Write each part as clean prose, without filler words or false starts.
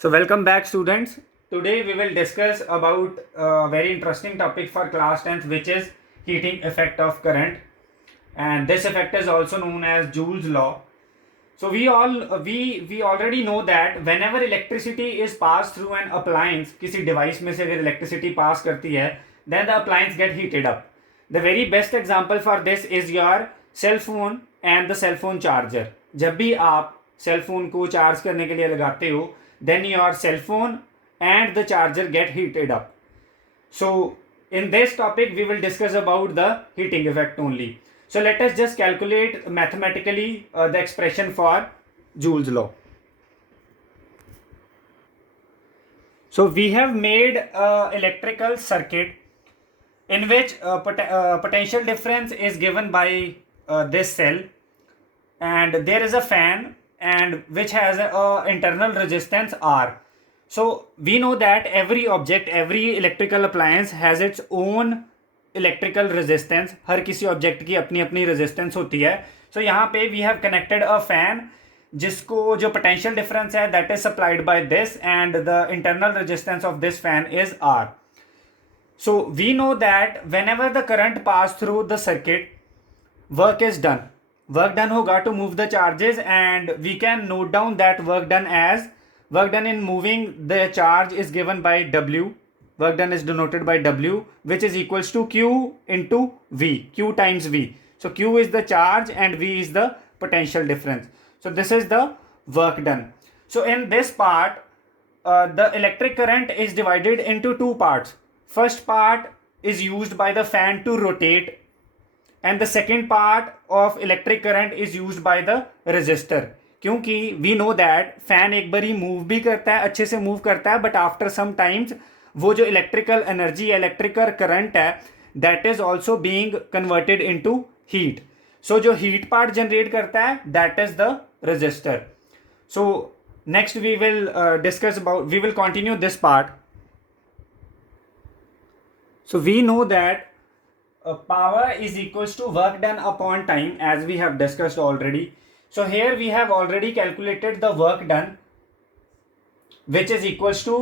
So welcome back students. Today we will discuss about a very interesting topic for class 10th, which is heating effect of current, and this effect is also known as Joule's law. So we already know that whenever electricity is passed through an appliance, किसी device में से अगर electricity pass करती है, then the appliance get heated up. The very best example for this is your cell phone and the cell phone charger. जब भी आप cell phone को charge करने के लिए लगाते हो, then your cell phone and the charger get heated up. So in this topic we will discuss about the heating effect only. So let us just calculate mathematically the expression for Joule's law. So we have made a electrical circuit in which potential difference is given by this cell, and there is a fan and which has a internal resistance R. So we know that every object, every electrical appliance has its own electrical resistance. हर किसी object की अपनी अपनी रेजिस्टेंस होती है. So यहाँ पे we have connected a fan जिसको जो पोटेंशियल डिफरेंस है that is supplied by this end the internal resistance of this fan is R. So we know that whenever the current pass through the circuit work is done. Work done होगा to move the charges and we can note down that work done as work done in moving the charge is given by W. Work done is denoted by W, which is equals to Q into V, Q times V. So Q is the charge and V is the potential difference. So this is the work done. So in this part, the electric current is divided into two parts. First part is used by the fan to rotate, and the second part of electric current is used by the resistor. क्योंकि we know that fan एक बारी move भी करता है, अच्छे से move करता है, but after some times वो जो इलेक्ट्रिकल एनर्जी इलेक्ट्रिकल करंट है that is also being converted into heat. So जो हीट पार्ट जनरेट करता है that is the resistor. So next we will discuss about, we will continue this part. So we know that power is equals to work done upon time, as we have discussed already. So here we have already calculated the work done, which is equals to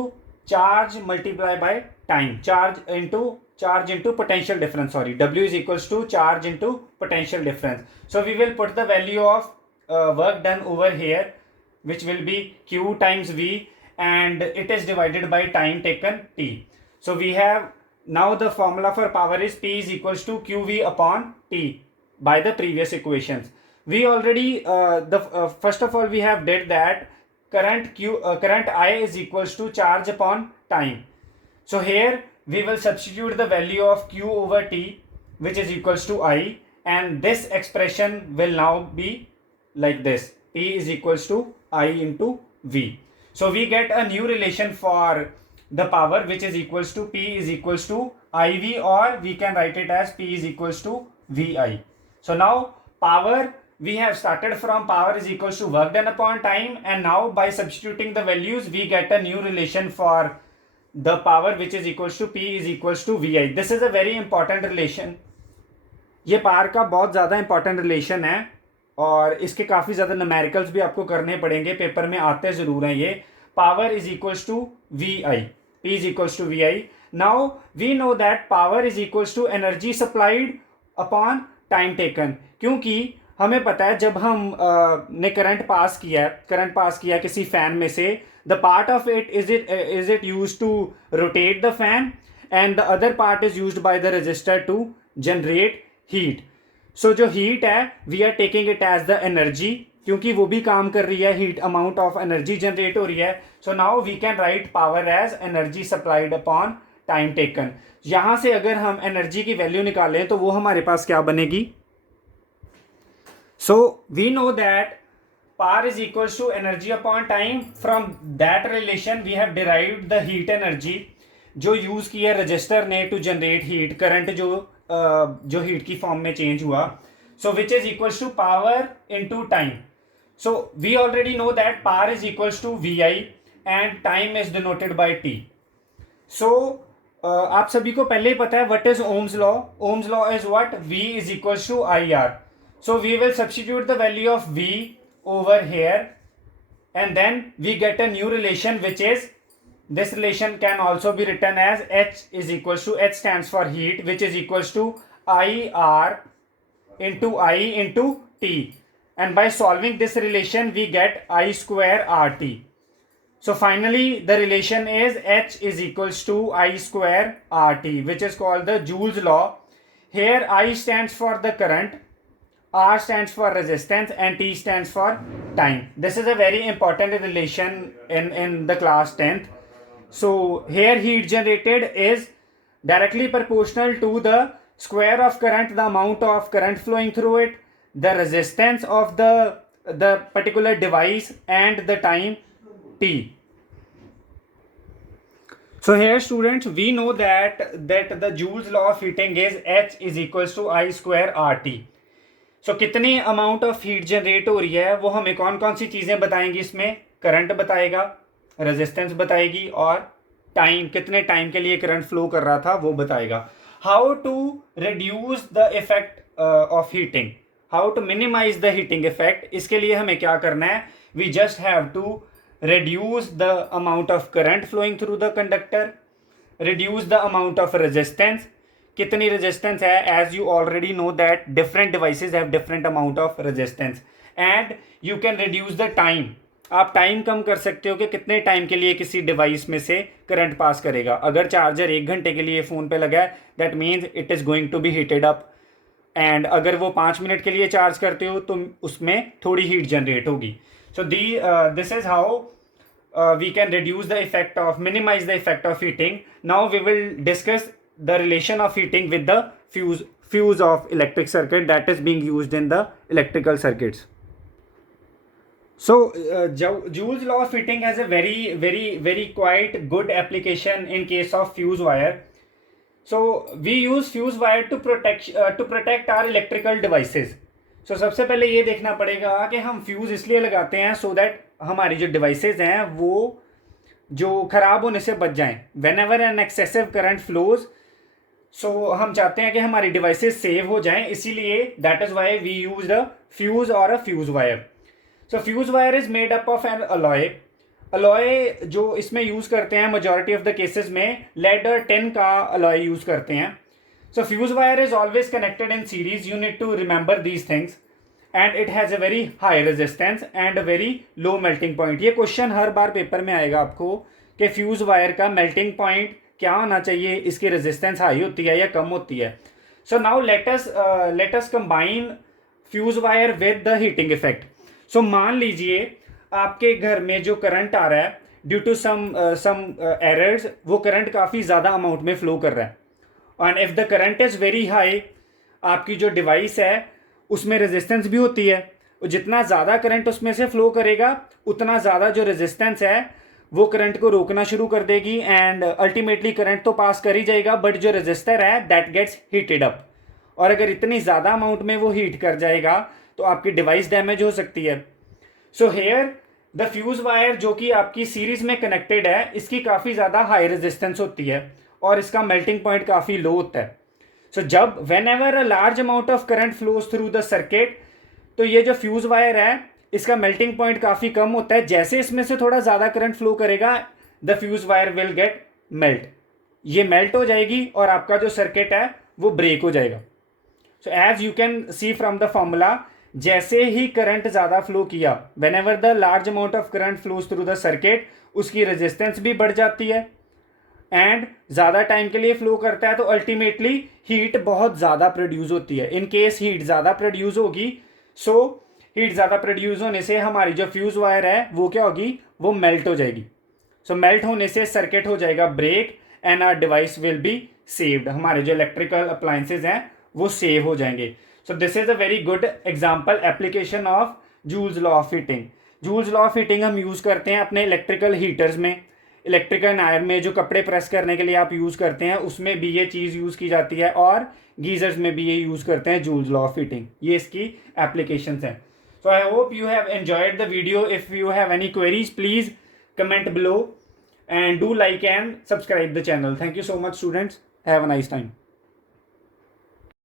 charge multiplied by time, charge into potential difference, sorry, W is equals to charge into potential difference. So we will put the value of work done over here, which will be Q times V, and it is divided by time taken T. So we have now the formula for power is P is equals to QV upon T by the previous equations. We already first of all we have did that current I is equals to charge upon time. So here we will substitute the value of Q over T, which is equals to I, and this expression will now be like this: P is equals to I into V. So we get a new relation for the power, which is equals to P is equals to IV, or we can write it as P is equals to VI. So now power, we have started from power is equals to work done upon time, and now by substituting the values we get a new relation for the power, which is equals to P is equals to VI. This is a very important relation. ये पावर का बहुत ज़्यादा important relation है और इसके काफ़ी ज़्यादा न्यूमेरिकल्स भी आपको करने पड़ेंगे, पेपर में आते ज़रूर हैं ये. Power is equals to VI, P is equals to VI. Now we know that power is equals to energy supplied upon time taken. क्योंकि हमें पता है जब हम ने करंट पास किया किसी फैन में से, the part of it is it use to rotate the fan and the other part is used by the resistor to generate heat. So जो हीट है we are taking it as the energy, क्योंकि वो भी काम कर रही है, heat amount of energy generate हो रही है. So now we can write power as energy supplied upon time taken. यहां से अगर हम एनर्जी की वैल्यू निकालें तो वो हमारे पास क्या बनेगी? So we know that power is equals to energy upon time. From that relation we have derived the heat energy जो यूज किया रजिस्टर ने टू जनरेट हीट, करंट जो हीट की फॉर्म में चेंज हुआ. So which is equals to power into time. So we already know that power is equals to VI and time is denoted by T. सो आप सभी को पहले ही पता है what is Ohm's law. Ohm's law is what? V is equals to IR. So we will substitute the value of V over here and then we get a new relation, which is this relation can also be written as H is equals to, H stands for heat, which is equals to IR into I into T, and by solving this relation we get I square RT. So finally the relation is H is equals to I square RT, which is called the Joule's law. Here I stands for the current, R stands for resistance, and T stands for time. This is a very important relation in the class 10th. So here heat generated is directly proportional to the square of current, the amount of current flowing through it, the resistance of the particular device, and the time t. So here students, we know that the Joule's law of heating is H is equals to I square RT. So कितनी amount of heat generate हो रही है वो हमें कौन कौन सी चीज़ें बताएंगी इसमें, करंट बताएगा, रेजिस्टेंस बताएगी, और टाइम, कितने टाइम के लिए करंट फ्लो कर रहा था वो बताएगा. How to reduce the effect of heating, how to minimize the heating effect, इसके लिए हमें क्या करना है, we just have to reduce the amount of current flowing through the conductor, reduce the amount of resistance. कितनी resistance है, as you already know that different devices have different amount of resistance, and you can reduce the time. आप टाइम कम कर सकते हो कि कितने टाइम के लिए किसी डिवाइस में से करंट पास करेगा. अगर चार्जर 1 घंटे के लिए फ़ोन पे लगा है, that means it is going to be heated up, and अगर वो 5 मिनट के लिए चार्ज करते हो तो उसमें थोड़ी हीट जनरेट होगी. So this is how we can reduce the effect of, minimize the effect of heating. Now we will discuss the relation of heating with the fuse of electric circuit that is being used in the electrical circuits. So Joule's law of heating has a very quite good application in case of fuse wire. So we use fuse wire to protect our electrical devices. So सबसे पहले ये देखना पड़ेगा कि हम फ्यूज़ इसलिए लगाते हैं so that हमारी जो डिवाइसेज हैं वो जो ख़राब होने से बच जाएं. Whenever an excessive current flows, so हम चाहते हैं कि हमारी डिवाइसेज सेव हो जाएं, इसीलिए that is why we use a fuse और a fuse wire. So fuse wire is made up of an alloy. Alloy जो इसमें यूज़ करते हैं majority of the cases में लेड और टिन का अलॉय यूज़ करते हैं. So fuse wire is always connected in series. You need to remember these things, and it has a very high resistance and a very low melting point. ये क्वेश्चन हर बार पेपर में आएगा आपको कि फ्यूज वायर का melting point क्या होना चाहिए, इसकी रेजिस्टेंस हाई होती है या कम होती है. So now let us combine fuse wire with the heating effect. So मान लीजिए आपके घर में जो करंट आ रहा है ड्यू टू सम एरर्स, वो करंट काफ़ी ज़्यादा अमाउंट में फ्लो कर रहा है, and if the current is very high, आपकी जो डिवाइस है उसमें रेजिस्टेंस भी होती है, जितना ज़्यादा करंट उसमें से फ्लो करेगा उतना ज़्यादा जो रेजिस्टेंस है वो करंट को रोकना शुरू कर देगी, एंड अल्टीमेटली करंट तो पास कर ही जाएगा बट जो रेजिस्टर है दैट गेट्स हीटेड अप. और अगर इतनी ज़्यादा अमाउंट में वो हीट कर जाएगा तो आपकी डिवाइस डैमेज हो सकती है. So here the fuse wire जो कि आपकी सीरीज़ में कनेक्टेड है, इसकी काफ़ी ज़्यादा हाई रेजिस्टेंस होती है और इसका मेल्टिंग पॉइंट काफ़ी लो होता है. सो जब when ever a large amount of current flows through the circuit, तो ये जो फ्यूज वायर है इसका मेल्टिंग पॉइंट काफ़ी कम होता है. जैसे इसमें से थोड़ा ज़्यादा करंट फ्लो करेगा the fuse wire will get melt, ये मेल्ट हो जाएगी और आपका जो सर्किट है वो ब्रेक हो जाएगा. So as you can see from the formula, जैसे ही करंट ज़्यादा फ्लो किया, whenever the large amount of current flows through the circuit, उसकी रेजिस्टेंस भी बढ़ जाती है एंड ज़्यादा टाइम के लिए फ्लो करता है, तो अल्टीमेटली हीट बहुत ज़्यादा प्रोड्यूस होती है. इन केस हीट ज़्यादा प्रोड्यूस होगी, सो हीट ज़्यादा प्रोड्यूस होने से हमारी जो फ्यूज़ वायर है वो क्या होगी, वो मेल्ट हो जाएगी. सो मेल्ट होने से सर्किट हो जाएगा break and our device will be saved. हमारे जो इलेक्ट्रिकल अप्लायंसेज हैं वो सेव हो जाएंगे. So this is a very good example application of Joule's law of heating. Joule's law of heating हम यूज़ करते हैं अपने इलेक्ट्रिकल हीटर्स में, इलेक्ट्रिकल आयरन में जो कपड़े प्रेस करने के लिए आप यूज़ करते हैं उसमें भी ये चीज़ यूज़ की जाती है, और गीजर्स में भी ये यूज़ करते हैं जूल्स लॉ ऑफ हीटिंग. ये इसकी एप्लीकेशंस हैं. So I hope you have enjoyed the video. If you have any queries please comment below and do like and subscribe the channel. Thank you so much students. Have a nice time.